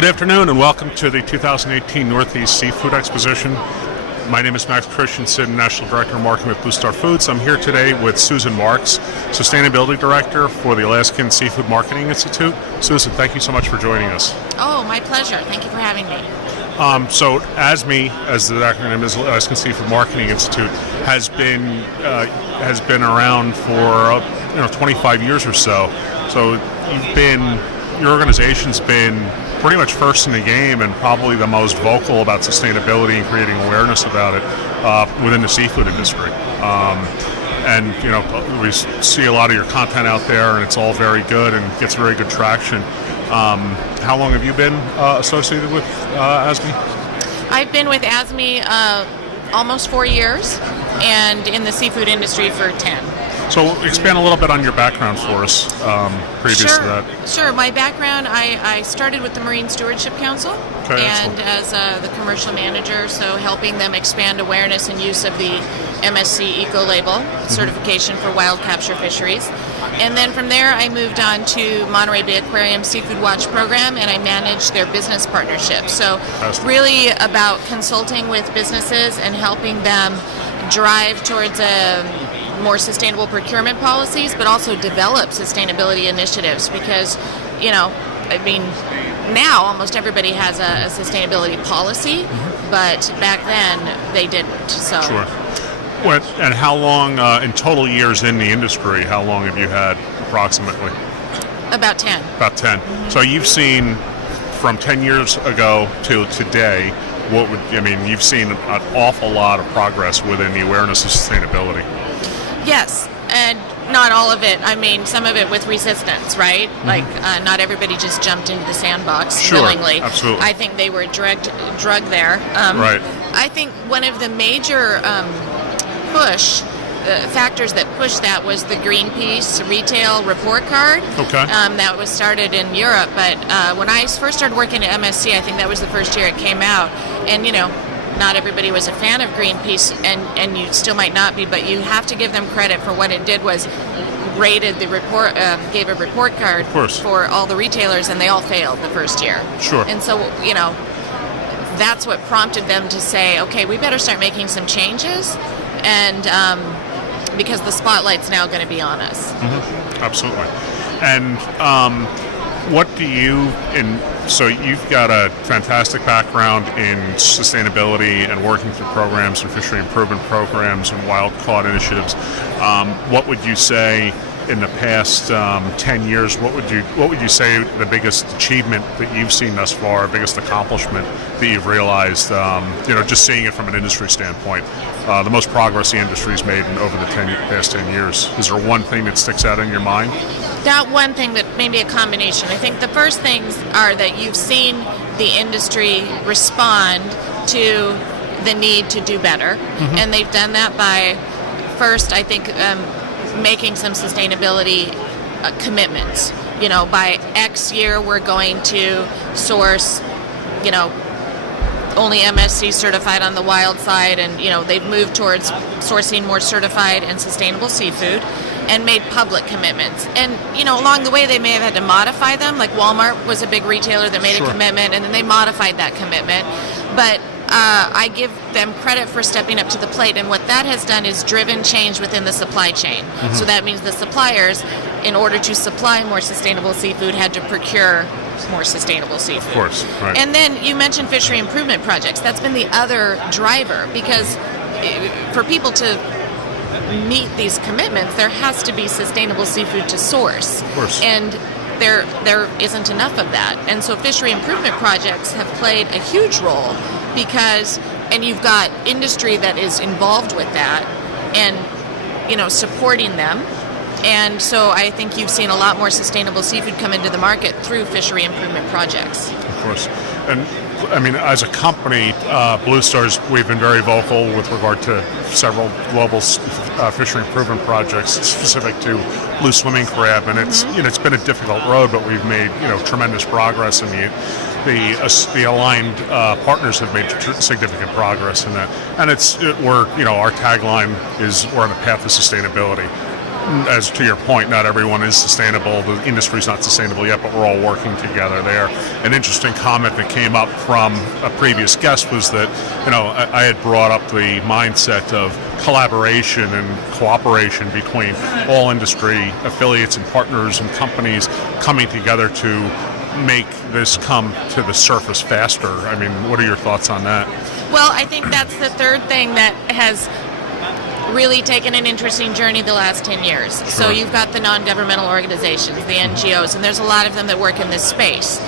Good afternoon and welcome to the 2018 Northeast Seafood Exposition. My name is Max Christensen, National Director of Marketing with Blue Star Foods. I'm here today with Susan Marks, Sustainability Director for the Alaskan Seafood Marketing Institute. Susan, thank you so much for joining us. Oh, my pleasure. Thank you for having me. So ASME, as the acronym is, Alaskan Seafood Marketing Institute, has been around for 25 years or so. So your organization's been pretty much first in the game and probably the most vocal about sustainability and creating awareness about it within the seafood industry. We see a lot of your content out there, and it's all very good and gets very good traction. How long have you been associated with ASME? I've been with ASME almost 4 years, and in the seafood industry for 10. So expand a little bit on your background for us previous to that. Sure. My background, I started with the Marine Stewardship Council, and as the commercial manager, so helping them expand awareness and use of the MSC Eco Label certification for wild capture fisheries. And then from there, I moved on to Monterey Bay Aquarium Seafood Watch program, and I managed their business partnerships. So really about consulting with businesses and helping them drive towards more sustainable procurement policies, but also develop sustainability initiatives because, now almost everybody has a sustainability policy, but back then they didn't. So. Sure. And how long, in total years in the industry, how long have you had approximately? About 10. About 10. So you've seen from 10 years ago to today, you've seen an awful lot of progress within the awareness of sustainability. Yes, and not all of it. Some of it with resistance, right? Like, not everybody just jumped into the sandbox willingly. Absolutely. I think they were drugged there. Right. I think one of the major factors that pushed that was the Greenpeace retail report card. Okay. That was started in Europe, but when I first started working at MSC, I think that was the first year it came out, and not everybody was a fan of Greenpeace, and you still might not be, but you have to give them credit for what it did was rated the report, gave a report card for all the retailers, and they all failed the first year. Sure. And so, that's what prompted them to say, okay, we better start making some changes, and because the spotlight's now going to be on us. Absolutely. And so you've got a fantastic background in sustainability and working through programs and fishery improvement programs and wild caught initiatives. What would you say in the past 10 years? What would you say the biggest achievement that you've seen thus far, biggest accomplishment that you've realized? Just seeing it from an industry standpoint, the most progress the industry's made over the past 10 years. Is there one thing that sticks out in your mind? That one thing, that maybe a combination. I think the first things are that you've seen the industry respond to the need to do better, and they've done that by first, I think, making some sustainability commitments. By X year, we're going to source, only MSC certified on the wild side, and they've moved towards sourcing more certified and sustainable seafood, and made public commitments. And along the way they may have had to modify them. Like Walmart was a big retailer that made a commitment, and then they modified that commitment. But I give them credit for stepping up to the plate, and what that has done is driven change within the supply chain. So that means the suppliers, in order to supply more sustainable seafood, had to procure more sustainable seafood. Of course, right. And then you mentioned fishery improvement projects. That's been the other driver, because for people to meet these commitments, there has to be sustainable seafood to source. Of course. And there isn't enough of that. And so fishery improvement projects have played a huge role and you've got industry that is involved with that and, supporting them. And so I think you've seen a lot more sustainable seafood come into the market through fishery improvement projects. Of course. And as a company, Blue Stars, we've been very vocal with regard to several global fishery improvement projects specific to blue swimming crab, and it's been a difficult road, but we've made tremendous progress, and the aligned partners have made significant progress in that. And our tagline is we're on the path to sustainability. as to your point, not everyone is sustainable. The industry's not sustainable yet, but we're all working together there. An interesting comment that came up from a previous guest was that, I had brought up the mindset of collaboration and cooperation between all industry affiliates and partners and companies coming together to make this come to the surface faster. I mean, what are your thoughts on that? Well, I think that's the third thing that has really taken an interesting journey the last 10 years. Sure. So you've got the non-governmental organizations, the NGOs, and there's a lot of them that work in this space.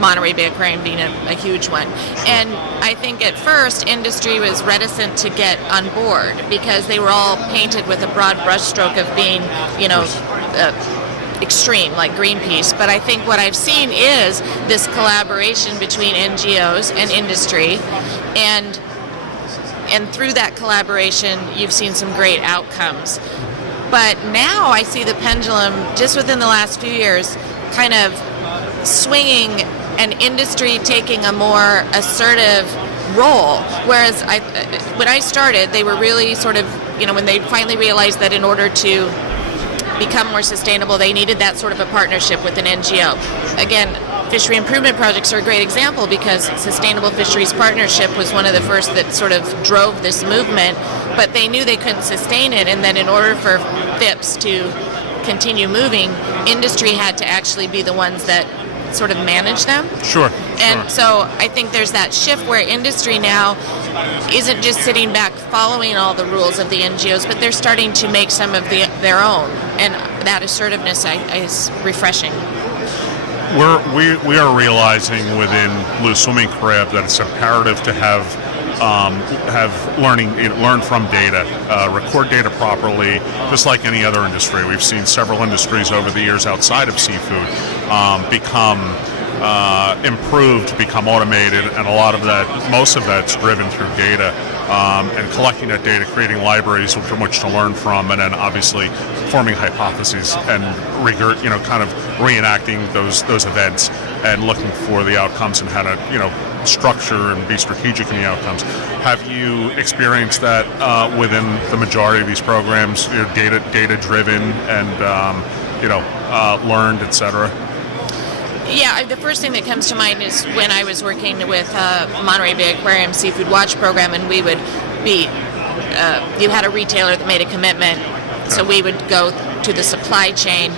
Monterey Bay Aquarium being a huge one. And I think at first industry was reticent to get on board because they were all painted with a broad brushstroke of being, extreme, like Greenpeace. But I think what I've seen is this collaboration between NGOs and industry, and through that collaboration, you've seen some great outcomes. But now I see the pendulum, just within the last few years, kind of swinging, and industry taking a more assertive role. Whereas when I started, they were really sort of, when they finally realized that in order to become more sustainable, they needed that sort of a partnership with an NGO. Again, fishery improvement projects are a great example because Sustainable Fisheries Partnership was one of the first that sort of drove this movement, but they knew they couldn't sustain it, and then in order for FIPS to continue moving, industry had to actually be the ones that sort of manage them. Sure. And so I think there's that shift where industry now isn't just sitting back following all the rules of the NGOs, but they're starting to make some of their own, and that assertiveness is refreshing. We are realizing within Blue Swimming Crab that it's imperative to have learn from data, record data properly, just like any other industry. We've seen several industries over the years outside of seafood become improved, become automated, and most of that's driven through data, and collecting that data, creating libraries from which to learn from, and then obviously forming hypotheses and kind of reenacting those events and looking for the outcomes and how to structure and be strategic in the outcomes. Have you experienced that within the majority of these programs? Data driven and learned, etc. Yeah, the first thing that comes to mind is when I was working with Monterey Bay Aquarium Seafood Watch program, and we would be, you had a retailer that made a commitment, so we would go to the supply chain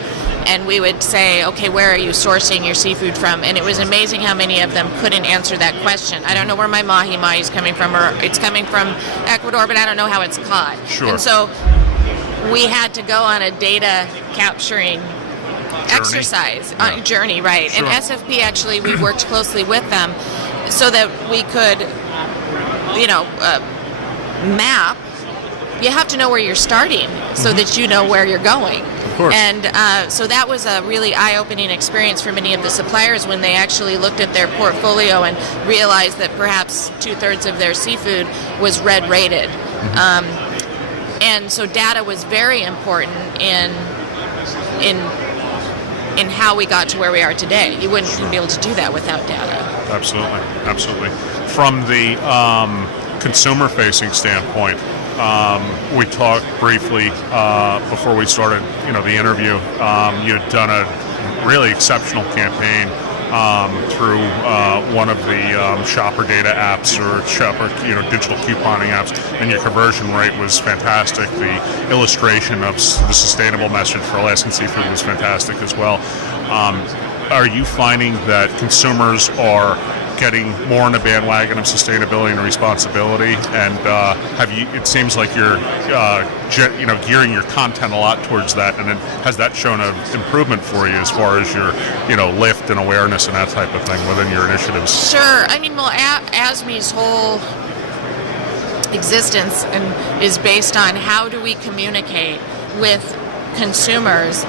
and we would say, okay, where are you sourcing your seafood from? And it was amazing how many of them couldn't answer that question. I don't know where my mahi-mahi is coming from, or it's coming from Ecuador, but I don't know how it's caught. Sure. And so we had to go on a data capturing exercise journey, right? Sure. And SFP, actually, we worked closely with them so that we could map. You have to know where you're starting so that you know where you're going. Of course. And so that was a really eye-opening experience for many of the suppliers when they actually looked at their portfolio and realized that perhaps 2/3 of their seafood was red rated. And so data was very important in how we got to where we are today. You wouldn't be able to do that without data. Absolutely. From the consumer-facing standpoint, we talked briefly before we started, the interview. You'd done a really exceptional campaign through one of the shopper data apps or shopper, digital couponing apps, and your conversion rate was fantastic. The illustration of the sustainable message for Alaskan seafood was fantastic as well. Are you finding that consumers are getting more on the bandwagon of sustainability and responsibility? And it seems like you're gearing your content a lot towards that, and then has that shown an improvement for you as far as your lift and awareness and that type of thing within your initiatives? Sure. I mean, well, ASME's whole existence is based on how do we communicate with consumers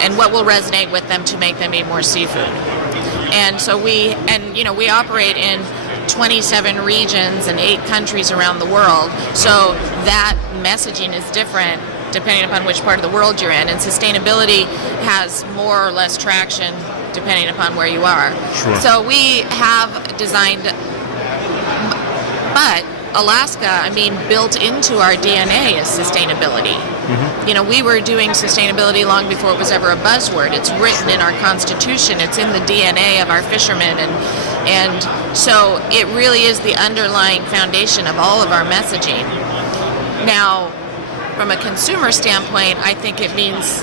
and what will resonate with them to make them eat more seafood. And so we operate in 27 regions and 8 countries around the world. So that messaging is different depending upon which part of the world you're in. And sustainability has more or less traction depending upon where you are. Sure. So we have designed, but Alaska, I mean, built into our DNA is sustainability. You know, we were doing sustainability long before it was ever a buzzword. It's written in our Constitution. It's in the DNA of our fishermen, and so it really is the underlying foundation of all of our messaging. Now, from a consumer standpoint, I think it means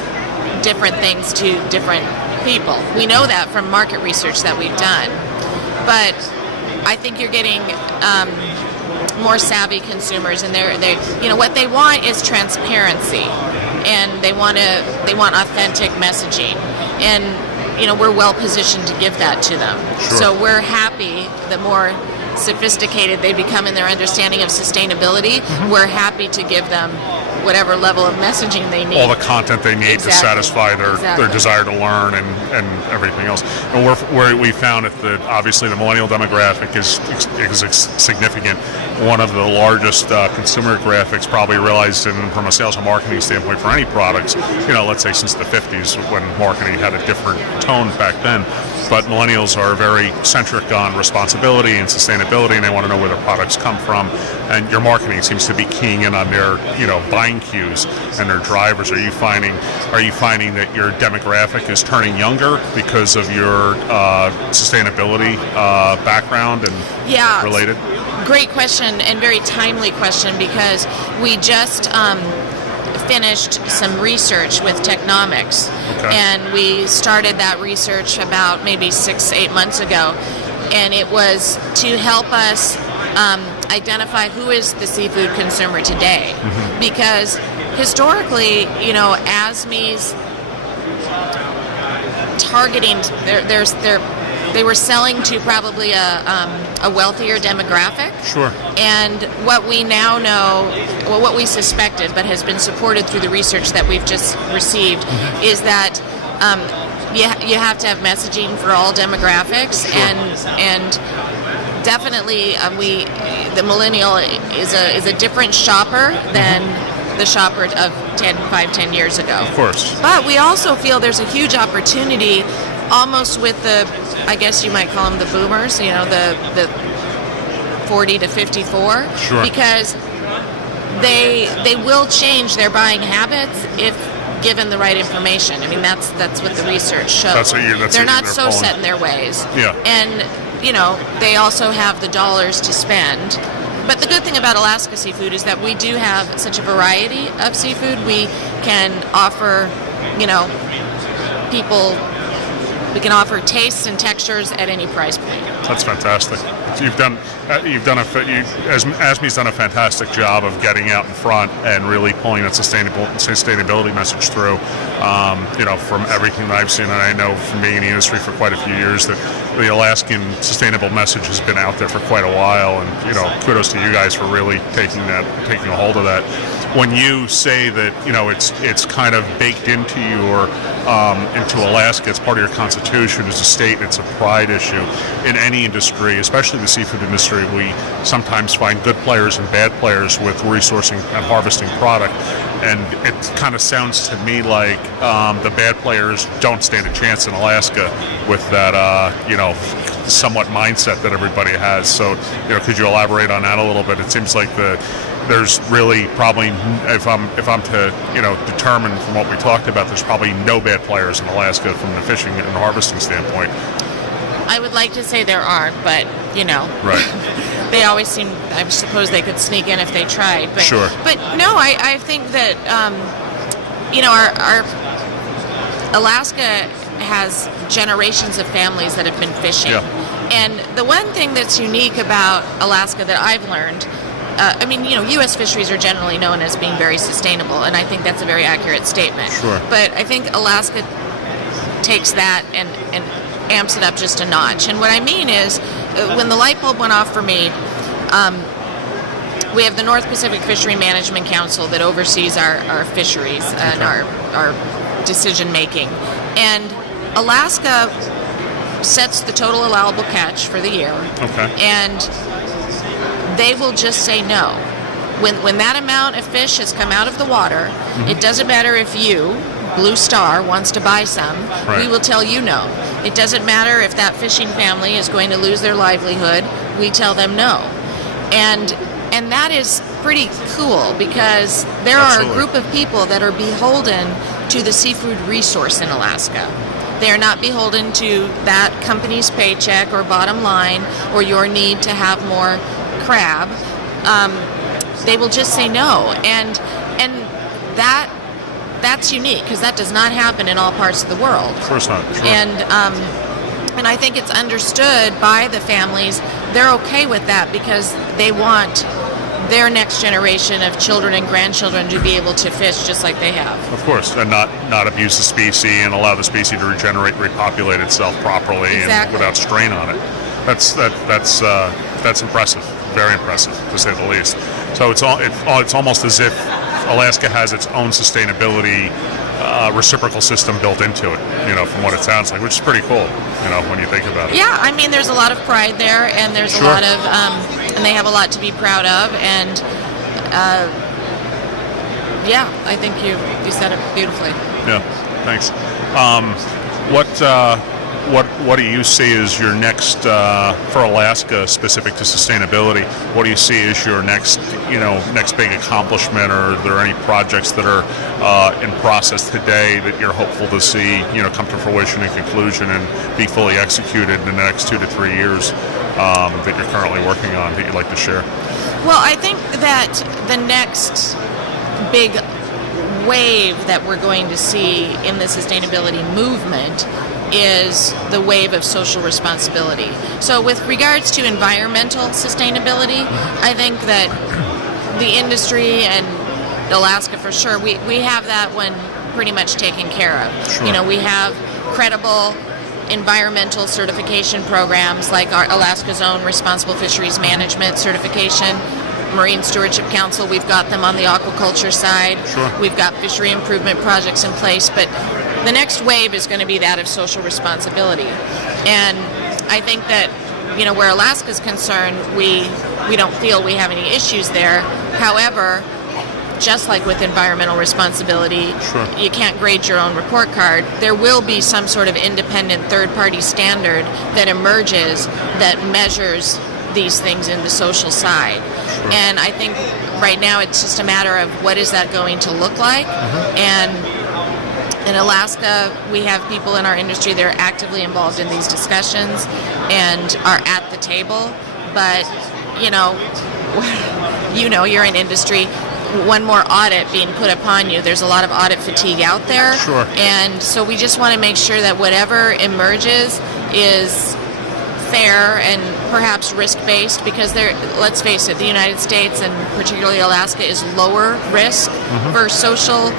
different things to different people. We know that from market research that we've done, but I think you're getting more savvy consumers, and they you know, what they want is transparency, and they want authentic messaging, and you know, we're well positioned to give that to them. Sure. So we're happy the more sophisticated they become in their understanding of sustainability, we're happy to give them whatever level of messaging they need. All the content they need to satisfy their desire to learn and everything else. And we found that obviously the millennial demographic is significant. One of the largest consumer graphics, probably realized from a sales and marketing standpoint for any products, you know, let's say since the 50s when marketing had a different tone back then. But millennials are very centric on responsibility and sustainability, and they want to know where their products come from. And your marketing seems to be keying in on their, you know, buying cues and their drivers. Are you finding that your demographic is turning younger because of your sustainability background and related? Great question, and very timely question, because we just finished some research with Technomics, and we started that research about maybe 6-8 months ago, and it was to help us identify who is the seafood consumer today, because historically, you know, ASME's targeting they were selling to probably a wealthier demographic. Sure. And what we now know, well, what we suspected, but has been supported through the research that we've just received, is that you have to have messaging for all demographics, and definitely the millennial is a different shopper than the shopper of 10 years ago. Of course. But we also feel there's a huge opportunity, almost with I guess you might call them the boomers, you know, the 40 to 54, sure, because they will change their buying habits if given the right information. I mean, that's what the research shows. They're not so set in their ways. Yeah. And you know, they also have the dollars to spend. But the good thing about Alaska Seafood is that we do have such a variety of seafood. We can offer, you know, people. We can offer tastes and textures at any price point. That's fantastic. ASME's done a fantastic job of getting out in front and really pulling that sustainability message through. You know, from everything that I've seen, and I know from being in the industry for quite a few years, that the Alaskan sustainable message has been out there for quite a while. And you know, kudos to you guys for really taking a hold of that. When you say that, you know, it's kind of baked into you or into Alaska, it's part of your constitution as a state, and it's a pride issue in any industry, especially the seafood industry. We sometimes find good players and bad players with resourcing and harvesting product, and it kind of sounds to me like the bad players don't stand a chance in Alaska with that, you know, somewhat mindset that everybody has. So, you know, could you elaborate on that a little bit? It seems like there's really probably, if I'm to, you know, determine from what we talked about, there's probably no bad players in Alaska from the fishing and harvesting standpoint. I would like to say there aren't, but you know, right? They always seem. I suppose they could sneak in if they tried. But, sure. But no, I think that you know, our Alaska has generations of families that have been fishing, and the one thing that's unique about Alaska that I've learned. I mean, you know, U.S. fisheries are generally known as being very sustainable, and I think that's a very accurate statement. Sure. But I think Alaska takes that and amps it up just a notch. And what I mean is, when the light bulb went off for me, we have the North Pacific Fishery Management Council that oversees our fisheries and our decision making. And Alaska sets the total allowable catch for the year. Okay. And they will just say no. When that amount of fish has come out of the water, it doesn't matter if you, Blue Star, wants to buy some, we will tell you no. It doesn't matter if that fishing family is going to lose their livelihood, we tell them no. And And that is pretty cool because there Absolutely. are a group of people that are beholden to the seafood resource in Alaska. They are not beholden to that company's paycheck or bottom line or your need to have more crab. They will just say no, and that's unique because that does not happen in all parts of the world. Of course not. Sure. And I think it's understood by the families. They're okay with that because they want their next generation of children and grandchildren to be able to fish just like they have. Of course, and not abuse the species and allow the species to regenerate, repopulate itself properly and without strain on it. That's impressive, very impressive to say the least. So it's almost as if Alaska has its own sustainability reciprocal system built into it, from what it sounds like, which is pretty cool, when you think about it. Yeah, I mean, there's a lot of pride there, and there's Sure. a lot of, and they have a lot to be proud of, and yeah, I think you said it beautifully. Yeah, thanks. What do you see as your next for Alaska specific to sustainability? What do you see as your next big accomplishment, or are there any projects that are in process today that you're hopeful to see come to fruition and conclusion and be fully executed in the next 2 to 3 years that you're currently working on that you'd like to share? Well, I think that the next big wave that we're going to see in the sustainability movement is the wave of social responsibility. So with regards to environmental sustainability, I think that the industry and Alaska for sure, we have that one pretty much taken care of. Sure. We have credible environmental certification programs like our Alaska's own Responsible Fisheries Management certification, Marine Stewardship Council, we've got them on the aquaculture side. Sure. We've got fishery improvement projects in place, but the next wave is going to be that of social responsibility. And I think that, where Alaska's concerned, we don't feel we have any issues there. However, just like with environmental responsibility, Sure. you can't grade your own report card. There will be some sort of independent third-party standard that emerges that measures these things in the social side. Sure. And I think right now it's just a matter of what is that going to look like. And in Alaska, we have people in our industry that are actively involved in these discussions and are at the table. But, you're in industry. One more audit being put upon you. There's a lot of audit fatigue out there. Sure. And so we just want to make sure that whatever emerges is fair and perhaps risk-based, because let's face it, the United States and particularly Alaska is lower risk for social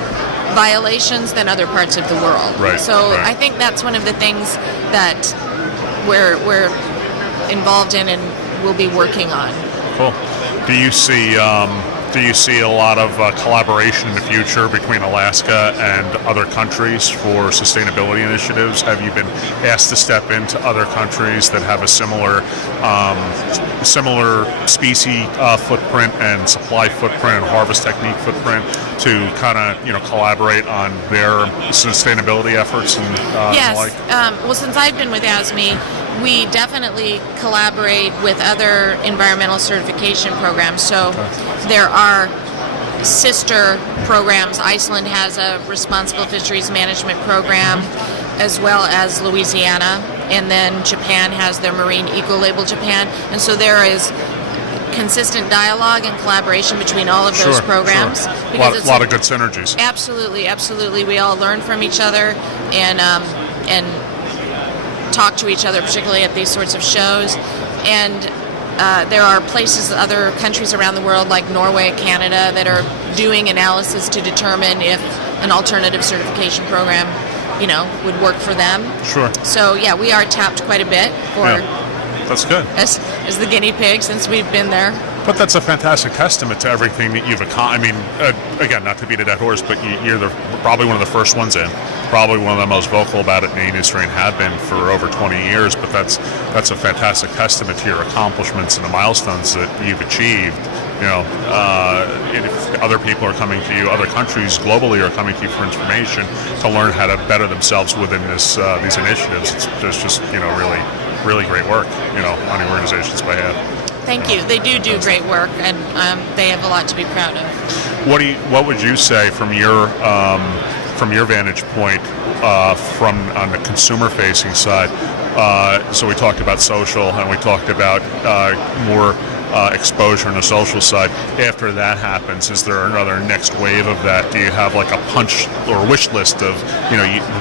violations than other parts of the world. Right, So right. I think that's one of the things that we're involved in and will be working on. Cool. Do you see a lot of collaboration in the future between Alaska and other countries for sustainability initiatives? Have you been asked to step into other countries that have a similar species footprint and supply footprint and harvest technique footprint to kind of collaborate on their sustainability efforts and Yes. the like? Well, since I've been with ASME, we definitely collaborate with other environmental certification programs. So there are sister programs. Iceland has a Responsible Fisheries Management program, as well as Louisiana. And then Japan has their Marine Eco-Label Japan. And so there is consistent dialogue and collaboration between all of those programs. Sure. Because A lot of good synergies. Absolutely. We all learn from each other and talk to each other, particularly at these sorts of shows. And there are places, other countries around the world like Norway, Canada, that are doing analysis to determine if an alternative certification program, would work for them. Sure. So yeah, we are tapped quite a bit for That's good. as the guinea pig since we've been there. But that's a fantastic testament to everything that you've accomplished. I mean, again, not to beat a dead horse, but you're probably one of the first ones in, probably one of the most vocal about it in the industry and have been for over 20 years. But that's a fantastic testament to your accomplishments and the milestones that you've achieved. And if other people are coming to you, other countries globally are coming to you for information to learn how to better themselves within these initiatives. It's just really great work, on your organization's behalf. Thank you. They do great work, and they have a lot to be proud of. What would you say from your vantage point from on the consumer-facing side? So we talked about social, and we talked about more exposure on the social side. After that happens, is there another next wave of that? Do you have like a punch or wish list of,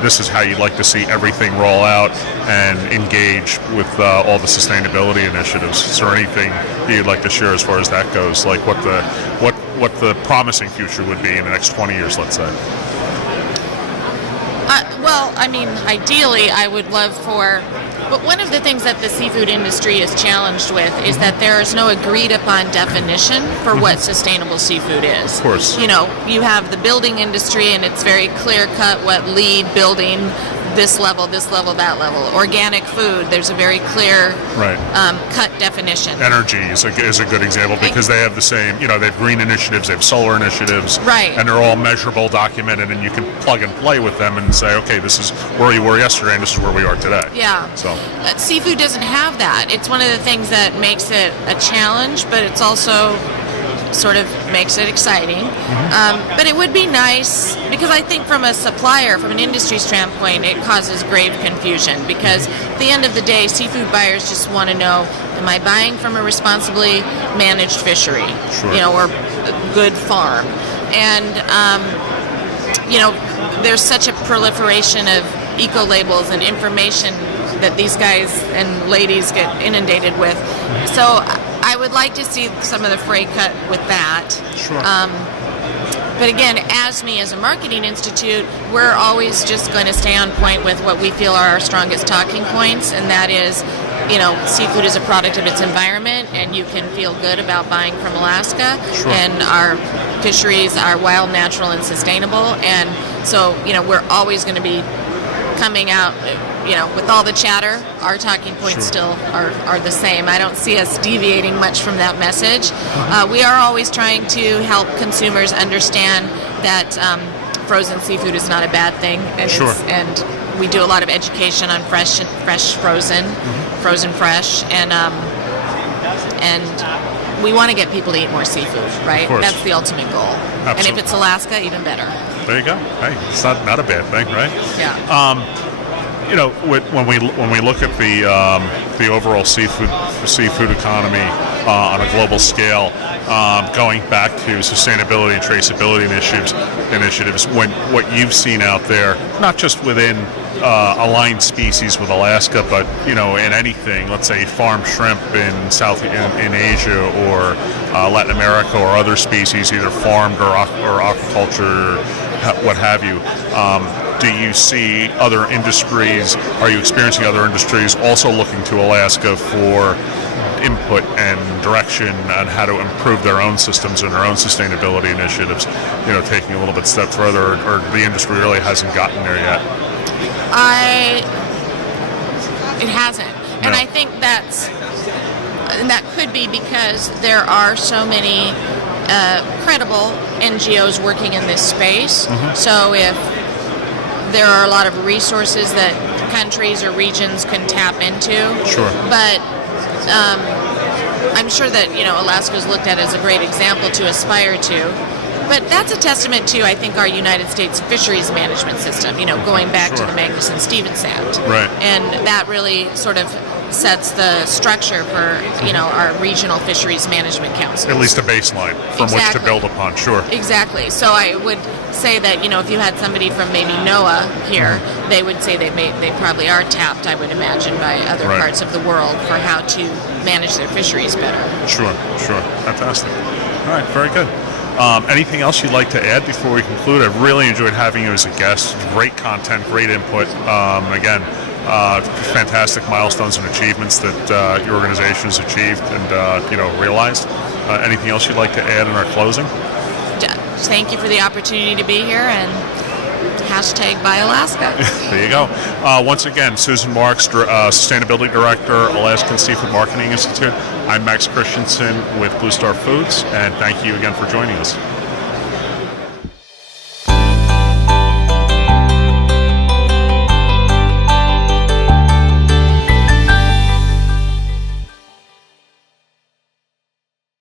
this is how you'd like to see everything roll out and engage with all the sustainability initiatives? Is there anything that you'd like to share as far as that goes? Like what the promising future would be in the next 20 years, let's say? Well, I mean, ideally, I would love for... But one of the things that the seafood industry is challenged with is that there is no agreed upon definition for what sustainable seafood is. Of course. You have the building industry, and it's very clear cut what LEED building, this level, that level. Organic food, there's a very clear cut definition. Energy is a good example because they have the same, they have green initiatives, they have solar initiatives, right, and they're all measurable, documented, and you can plug and play with them and say, okay, this is where you were yesterday and this is where we are today. Yeah. So seafood doesn't have that. It's one of the things that makes it a challenge, but it's also sort of makes it exciting. But it would be nice, because I think from a supplier, from an industry standpoint, it causes grave confusion, because at the end of the day, seafood buyers just want to know, am I buying from a responsibly managed fishery, or a good farm? And, there's such a proliferation of eco-labels and information that these guys and ladies get inundated with. So I would like to see some of the fray cut with that. Sure. But again, as a marketing institute, we're always just going to stay on point with what we feel are our strongest talking points, and that is, seafood is a product of its environment, and you can feel good about buying from Alaska. Sure. And our fisheries are wild, natural, and sustainable. And so, we're always going to be coming out, with all the chatter, our talking points still are the same. I don't see us deviating much from that message. We are always trying to help consumers understand that frozen seafood is not a bad thing. And, and we do a lot of education on fresh, frozen, frozen, fresh, and we want to get people to eat more seafood, right? That's the ultimate goal. Absolutely. And if it's Alaska, even better. There you go. Hey, it's not a bad thing, right? Yeah. When we look at the overall seafood economy on a global scale, going back to sustainability and traceability initiatives, what you've seen out there, not just within aligned species with Alaska, but in anything, let's say farm shrimp in in Asia or Latin America or other species, either farmed or aquaculture, what have you. Do you see other industries? Are you experiencing other industries also looking to Alaska for input and direction on how to improve their own systems and their own sustainability initiatives? Taking a little bit step further, or the industry really hasn't gotten there yet? It hasn't, and I think that could be because there are so many credible NGOs working in this space. So if there are a lot of resources that countries or regions can tap into. Sure. But I'm sure that Alaska's looked at as a great example to aspire to. But that's a testament to, I think, our United States fisheries management system, going back to the Magnuson-Stevens Act. Right. And that really sort of sets the structure for, our regional fisheries management councils. At least a baseline from which to build upon, sure. Exactly. So I would say that, if you had somebody from maybe NOAA here, they would say they probably are tapped, I would imagine, by other parts of the world for how to manage their fisheries better. Sure. Fantastic. All right, very good. Anything else you'd like to add before we conclude? I've really enjoyed having you as a guest. Great content, great input. Again, fantastic milestones and achievements that your organization has achieved and realized. Anything else you'd like to add in our closing? Thank you for the opportunity to be here, and #Buy Alaska. There you go. Once again, Susan Marks, Sustainability Director, Alaskan Seafood Marketing Institute. I'm Max Christensen with Blue Star Foods, and thank you again for joining us.